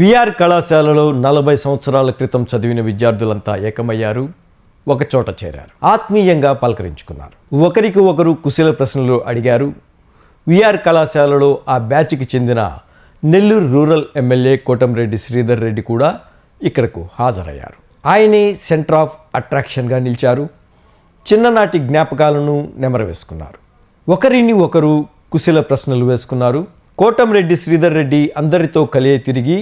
VR కళాశాలలో 40 సంవత్సరాల క్రితం చదివిన విద్యార్థులంతా ఏకమయ్యారు, ఒకచోట చేరారు, ఆత్మీయంగా పలకరించుకున్నారు, ఒకరికి ఒకరు కుశల ప్రశ్నలు అడిగారు. విఆర్ కళాశాలలో ఆ బ్యాచ్కి చెందిన నెల్లూరు రూరల్ ఎమ్మెల్యే కోటంరెడ్డి శ్రీధర్ రెడ్డి కూడా ఇక్కడకు హాజరయ్యారు. ఆయనే సెంటర్ ఆఫ్ అట్రాక్షన్గా నిలిచారు. చిన్ననాటి జ్ఞాపకాలను నెమరవేసుకున్నారు. ఒకరిని ఒకరు కుశల ప్రశ్నలు వేసుకున్నారు. కోటంరెడ్డి శ్రీధర్ రెడ్డి అందరితో కలియ తిరిగి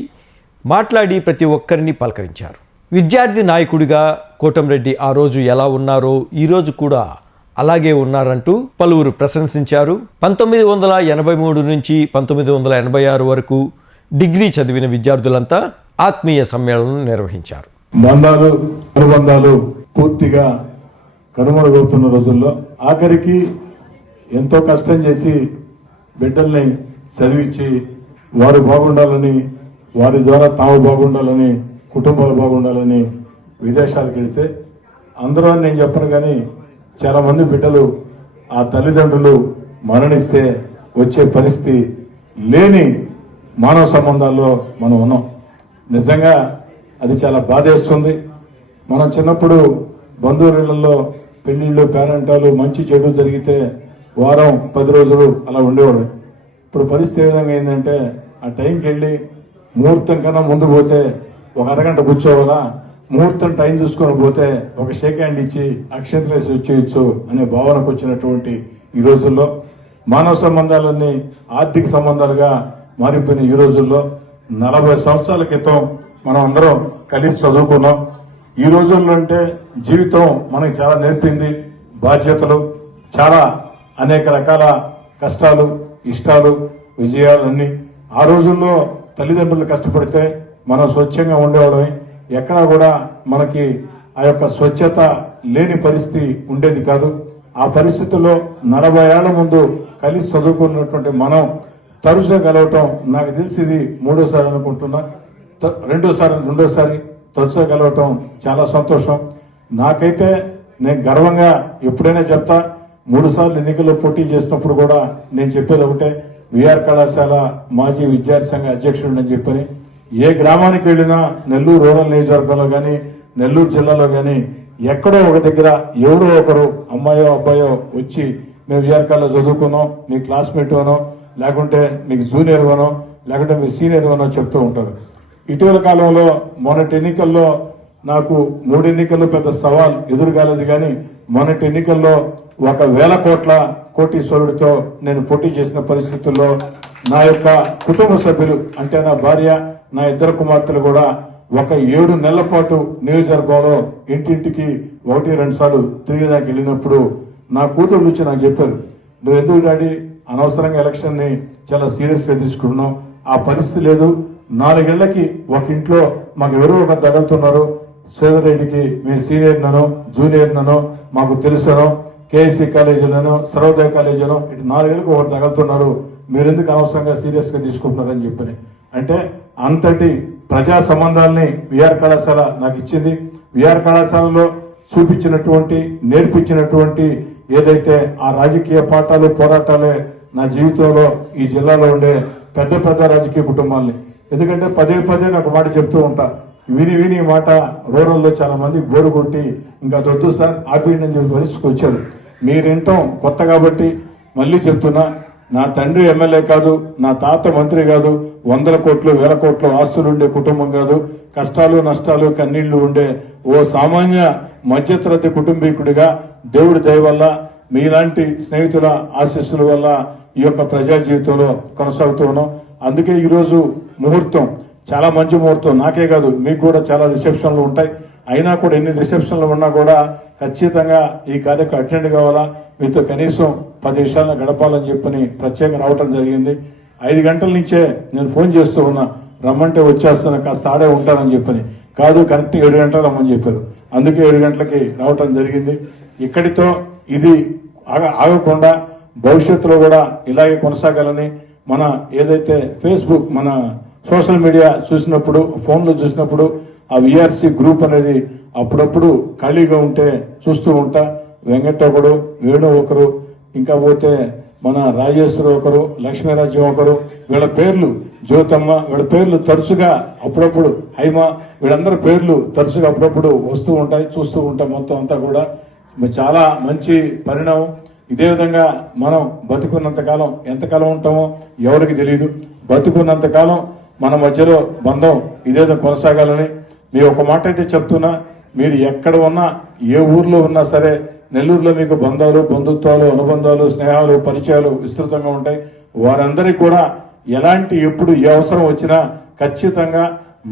మాట్లాడి ప్రతి ఒక్కరిని పలకరించారు. విద్యార్థి నాయకుడిగా కోటంరెడ్డి ఆ రోజు ఎలా ఉన్నారో ఈరోజు కూడా అలాగే ఉన్నారంటూ పలువురు ప్రశంసించారు. 1983 నుంచి 1986 వరకు డిగ్రీ చదివిన విద్యార్థులంతా ఆత్మీయ సమ్మేళనం నిర్వహించారు. బంధాలు అనుబంధాలు పూర్తిగా కనుమరుగవుతున్న రోజుల్లో ఆఖరికి ఎంతో కష్టం చేసి బిడ్డల్ని చదివించి వారు బాగుండాలని, వారి ద్వారా తాము బాగుండాలని, కుటుంబాలు బాగుండాలని విదేశాలకు వెళితే అందరూ నేను చెప్పను కానీ చాలా మంది బిడ్డలు ఆ తల్లిదండ్రులు మరణిస్తే వచ్చే పరిస్థితి లేని మానవ సంబంధాల్లో మనం ఉన్నాం. నిజంగా అది చాలా బాధేస్తుంది. మనం చిన్నప్పుడు బంధువులలో పెళ్లిళ్ళు, పేరెంటాలు, మంచి చెడు జరిగితే వారం 10 రోజులు అలా ఉండేవాడు. ఇప్పుడు పరిస్థితి ఏ విధంగా ఏంటంటే ఆ టైంకి వెళ్ళి ముహూర్తం కన్నా ముందు పోతే ఒక అరగంట కూర్చోవాలా, ముహూర్తం టైం చూసుకొని పోతే ఒక షేక్ హ్యాండ్ ఇచ్చి అక్షంతలేసి వచ్చేయచ్చు అనే భావనకు వచ్చినటువంటి ఈ రోజుల్లో మానవ సంబంధాలన్నీ ఆర్థిక సంబంధాలుగా మారిపోయిన ఈ రోజుల్లో 40 సంవత్సరాల క్రితం మనం అందరం కలిసి చదువుకున్నాం. ఈ రోజుల్లో అంటే జీవితం మనకి చాలా నేర్పింది. బాధ్యతలు, చాలా అనేక రకాల కష్టాలు, ఇష్టాలు, విజయాలన్నీ. ఆ రోజుల్లో తల్లిదండ్రులు కష్టపడితే మనం స్వచ్ఛంగా ఉండేవాళ్ళమే. ఎక్కడా కూడా మనకి ఆ యొక్క స్వచ్ఛత లేని పరిస్థితి ఉండేది కాదు. ఆ పరిస్థితుల్లో 40 ఏళ్ల ముందు కలిసి చదువుకున్నటువంటి మనం తరచుగా కలవటం నాకు తెలిసి ఇది 3వ అనుకుంటున్నా. రెండోసారి తరచుగా కలవటం చాలా సంతోషం. నాకైతే నేను గర్వంగా ఎప్పుడైనా చెప్తా, 3 సార్లు ఎన్నికల్లో పోటీ చేసినప్పుడు కూడా నేను చెప్పేది ఒకటే, విఆర్ కళాశాల మాజీ విద్యార్థి సంఘ అధ్యక్షుడు అని చెప్పని. ఏ గ్రామానికి వెళ్ళినా నెల్లూరు రూరల్ నియోజకవర్గంలో కానీ, నెల్లూరు జిల్లాలో కానీ ఎక్కడో ఒక దగ్గర ఎవరో ఒకరు అమ్మాయో అబ్బాయో వచ్చి మేము విఆర్ కళాశాల చదువుకున్నాం, మీ క్లాస్మేట్ అనో, లేకుంటే మీకు జూనియర్ అనో, లేకుంటే మీ సీనియర్ అనో చెప్తూ ఉంటారు. ఇటీవల కాలంలో మొన్నటి ఎన్నికల్లో నాకు 3 ఎన్నికల్లో పెద్ద సవాల్ ఎదురుగాలేదు. కానీ మొన్నటి ఎన్నికల్లో 1,000 కోట్ల కోటీశ్వరుడితో నేను పోటీ చేసిన పరిస్థితుల్లో నా యొక్క కుటుంబ సభ్యులు అంటే నా భార్య, నా 2 కుమార్తెలు కూడా ఒక 7 నెలల పాటు నియోజకవర్గంలో ఇంటింటికి 1-2 సార్లు తిరిగేదానికి వెళ్ళినప్పుడు నా కూతురు నుంచి నాకు చెప్పారు, నువ్వు ఎందుకు డాడీ అనవసరంగా ఎలక్షన్ ని చాలా సీరియస్ గా తీసుకుంటున్నావు, ఆ పరిస్థితి లేదు. 4 ఏళ్లకి ఒక ఇంట్లో మాకు ఎవరో ఒక తగులుతున్నారు, శ్రీధర్రెడ్డికి మీ సీనియర్ ననో జూనియర్ ననో మాకు తెలుసనో, కేఎస్సీ కాలేజీలోనో సర్వోదయ కాలేజీలో ఇటు 4 ఏళ్ళకి ఒకరు తగులుతున్నారు, మీరు ఎందుకు అనవసరంగా సీరియస్ గా తీసుకుంటున్నారని చెప్పని. అంటే అంతటి ప్రజా సంబంధాలని విఆర్ కళాశాల నాకు ఇచ్చింది. విఆర్ కళాశాలలో చూపించినటువంటి, నేర్పించినటువంటి ఏదైతే ఆ రాజకీయ పాఠాలు, పోరాటాలే నా జీవితంలో ఈ జిల్లాలో ఉండే పెద్ద రాజకీయ కుటుంబాలని. ఎందుకంటే పదే నాకు మాట చెప్తూ ఉంటా, విని ఈ మాట రూరల్లో చాలా మంది బోరు కొట్టి ఇంకా దొద్దు సార్ ఆపేయండి అని చెప్పి పరిస్థితికి వచ్చారు. మీరేంటో కొత్త కాబట్టి మళ్ళీ చెప్తున్నా, నా తండ్రి ఎమ్మెల్యే కాదు, నా తాత మంత్రి కాదు, 100 కోట్లు 1000 కోట్లు ఆస్తులు ఉండే కుటుంబం కాదు, కష్టాలు నష్టాలు కన్నీళ్లు ఉండే ఓ సామాన్య మధ్యతరగతి కుటుంబీకుడిగా దేవుడి దయ వల్ల, మీలాంటి స్నేహితుల ఆశీస్సుల వల్ల ఈ యొక్క ప్రజా జీవితంలో కొనసాగుతూ ఉన్నాం. అందుకే ఈరోజు ముహూర్తం చాలా మంచి ముహూర్తం. నాకే కాదు, మీకు కూడా చాలా రిసెప్షన్లు ఉంటాయి. అయినా కూడా ఎన్ని రిసెప్షన్లు ఉన్నా కూడా ఖచ్చితంగా ఈ కార్యక్రమం అటెండ్ కావాలా, మీతో కనీసం 10 నిమిషాలను గడపాలని చెప్పని ప్రత్యేకంగా రావటం జరిగింది. 5 గంటల నుంచే నేను ఫోన్ చేస్తూ ఉన్నా, రమ్మంటే వచ్చేస్తాను, కాస్త ఆడే ఉంటానని చెప్పని. కాదు, కరెక్ట్ 7 గంటలు రమ్మని చెప్పారు. అందుకే 7 గంటలకి రావటం జరిగింది. ఇక్కడితో ఇది ఆగకుండా భవిష్యత్తులో కూడా ఇలాగే కొనసాగాలని, మన ఏదైతే ఫేస్బుక్, మన సోషల్ మీడియా చూసినప్పుడు, ఫోన్లో చూసినప్పుడు ఆ విఆర్సీ గ్రూప్ అనేది అప్పుడప్పుడు ఖాళీగా ఉంటే చూస్తూ ఉంటా. వెంకట ఒకడు, వేణు ఒకరు, ఇంకా పోతే మన రాజేశ్వరి ఒకరు, లక్ష్మీరాజ్యం ఒకరు, వీళ్ళ పేర్లు జ్యోతమ్మ, వీళ్ళ పేర్లు తరచుగా అప్పుడప్పుడు, హైమ, వీళ్ళందరి పేర్లు తరచుగా అప్పుడప్పుడు వస్తూ ఉంటాయి, చూస్తూ ఉంటాం. మొత్తం అంతా కూడా చాలా మంచి పరిణామం. ఇదే విధంగా మనం బతుకున్నంత కాలం, ఎంతకాలం ఉంటామో ఎవరికి తెలియదు. బతుకున్నంత కాలం మన మధ్యలో బంధం ఇదే కొనసాగాలని మీ ఒక మాట అయితే చెప్తున్నా. మీరు ఎక్కడ ఉన్నా, ఏ ఊర్లో ఉన్నా సరే, నెల్లూరులో మీకు బంధాలు, బంధుత్వాలు, అనుబంధాలు, స్నేహాలు, పరిచయాలు విస్తృతంగా ఉంటాయి. వారందరికీ కూడా ఎలాంటి, ఎప్పుడు ఏ అవసరం వచ్చినా ఖచ్చితంగా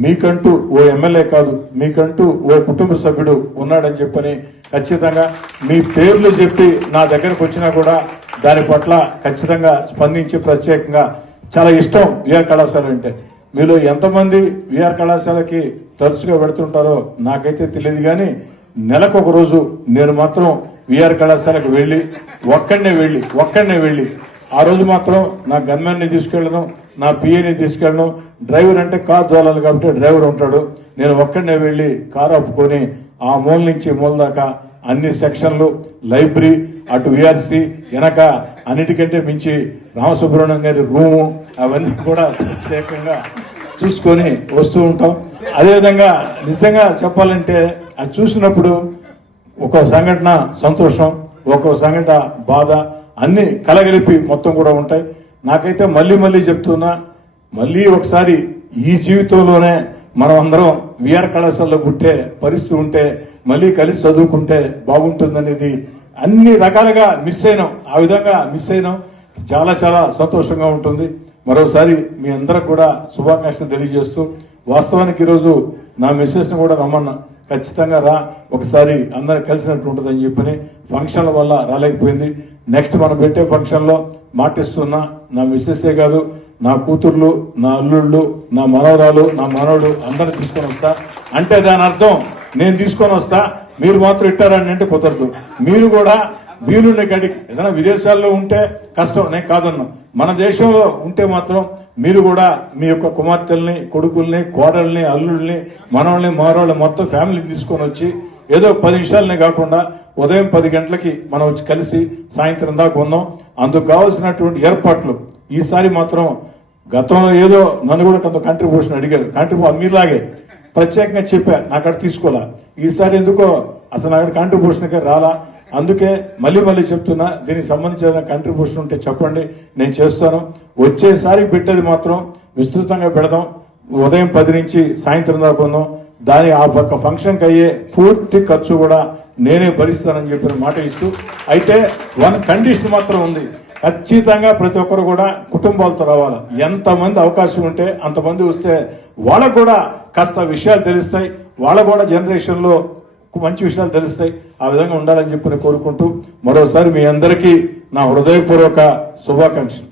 మీకంటూ ఓ ఎమ్మెల్యే కాదు, మీకంటూ ఓ కుటుంబ సభ్యుడు ఉన్నాడని చెప్పని ఖచ్చితంగా మీ పేర్లు చెప్పి నా దగ్గరకు వచ్చినా కూడా దాని పట్ల ఖచ్చితంగా స్పందించి ప్రత్యేకంగా చాలా ఇష్టం విఆర్ కళాశాల అంటే. మీలో ఎంతమంది విఆర్ కళాశాలకి తరచుగా పెడుతుంటారో నాకైతే తెలియదు, కానీ నెలకొక రోజు నేను మాత్రం విఆర్ కళాశాలకు ఒక్కడనే వెళ్ళి ఆ రోజు మాత్రం నా గన్మెన్ని తీసుకెళ్ళను, నా పిఏని తీసుకెళ్ళను. డ్రైవర్ అంటే కారు దోలాలి కాబట్టి డ్రైవర్ ఉంటాడు. నేను ఒక్కడనే వెళ్ళి కారు ఆపుకొని ఆ మూల నుంచి మూల దాకా అన్ని సెక్షన్లు, లైబ్రరీ, అటు విఆర్సి వెనక, అన్నిటికంటే మించి రామసుబ్రహ్మణ్యం గారి రూము, అవన్నీ కూడా ప్రత్యేకంగా చూసుకొని వస్తూ ఉంటాం. అదేవిధంగా నిజంగా చెప్పాలంటే అది చూసినప్పుడు ఒక్కో సంఘటన సంతోషం, ఒక్కో సంఘటన బాధ, అన్ని కలగలిపి మొత్తం కూడా ఉంటాయి. నాకైతే మళ్ళీ చెప్తున్నా, మళ్ళీ ఒకసారి ఈ జీవితంలోనే మనం అందరం విఆర్ కళాశాలలో పుట్టే పరిస్థితి ఉంటే మళ్ళీ కలిసి చదువుకుంటే బాగుంటుందనేది అన్ని రకాలుగా మిస్ అయినాం. ఆ విధంగా మిస్ అయినాం. చాలా చాలా సంతోషంగా ఉంటుంది. మరోసారి మీ అందరికి కూడా శుభాకాంక్షలు తెలియజేస్తూ, వాస్తవానికి ఈరోజు నా మిస్సెస్ని కూడా రమ్మన్నా, ఖచ్చితంగా రా, ఒకసారి అందరికి కలిసినట్టు ఉంటుందని చెప్పని ఫంక్షన్ల వల్ల రాలేకపోయింది. నెక్స్ట్ మనం పెట్టే ఫంక్షన్లో మాటిస్తున్నా, నా మిస్సెస్సే కాదు, నా కూతుర్లు, నా అల్లుళ్ళు, నా మనవరాలు, నా మనవడు అందరిని తీసుకొని వస్తా. అంటే దాని అర్థం నేను తీసుకొని వస్తా, మీరు మాత్రం ఇట్టారని అంటే కుదరదు. మీరు కూడా వీలుండే కాడికి, ఏదైనా విదేశాల్లో ఉంటే కష్టం, నేను కాదన్నా. మన దేశంలో ఉంటే మాత్రం మీరు కూడా మీ యొక్క కుమార్తెల్ని, కొడుకుల్ని, కోడల్ని, అల్లుల్ని, మనవల్ని, మనవరాళ్ళని మొత్తం ఫ్యామిలీని తీసుకొని వచ్చి ఏదో 10 నిమిషాలనే కాకుండా ఉదయం 10 గంటలకి మనం వచ్చి కలిసి సాయంత్రం దాకా ఉన్నాం. అందుకు కావాల్సినటువంటి ఏర్పాట్లు ఈసారి మాత్రం, గతంలో ఏదో నన్ను కూడా కొంత కాంట్రిబ్యూషన్ అడిగారు, మీలాగే ప్రత్యేకంగా చెప్పా, నాకడ తీసుకోవాలా. ఈసారి ఎందుకో అసలు నాకడ కాంట్రిబ్యూషన్కే రాలా. అందుకే మళ్ళీ చెప్తున్నా, దీనికి సంబంధించిన కాంట్రిబ్యూషన్ ఉంటే చెప్పండి, నేను చేస్తాను. వచ్చేసారి పెట్టేది మాత్రం విస్తృతంగా పెడదాం. ఉదయం 10 నుంచి సాయంత్రం దాకా ఉందాం. దాని ఆ పక్క ఫంక్షన్కి అయ్యే పూర్తి ఖర్చు కూడా నేనే భరిస్తానని చెప్పిన మాట ఇస్తూ, అయితే 1 కండిషన్ మాత్రం ఉంది. ఖచ్చితంగా ప్రతి ఒక్కరు కూడా కుటుంబాలతో రావాలి. ఎంతమంది అవకాశం ఉంటే అంతమంది వస్తే వాళ్ళకు కూడా కాస్త విషయాలు తెలుస్తాయి, వాళ్ళకు కూడా జనరేషన్ లో మంచి విషయాలు తెలుస్తాయి. ఆ విధంగా ఉండాలని చెప్పి కోరుకుంటూ మరోసారి మీ అందరికీ నా హృదయపూర్వక శుభాకాంక్షలు.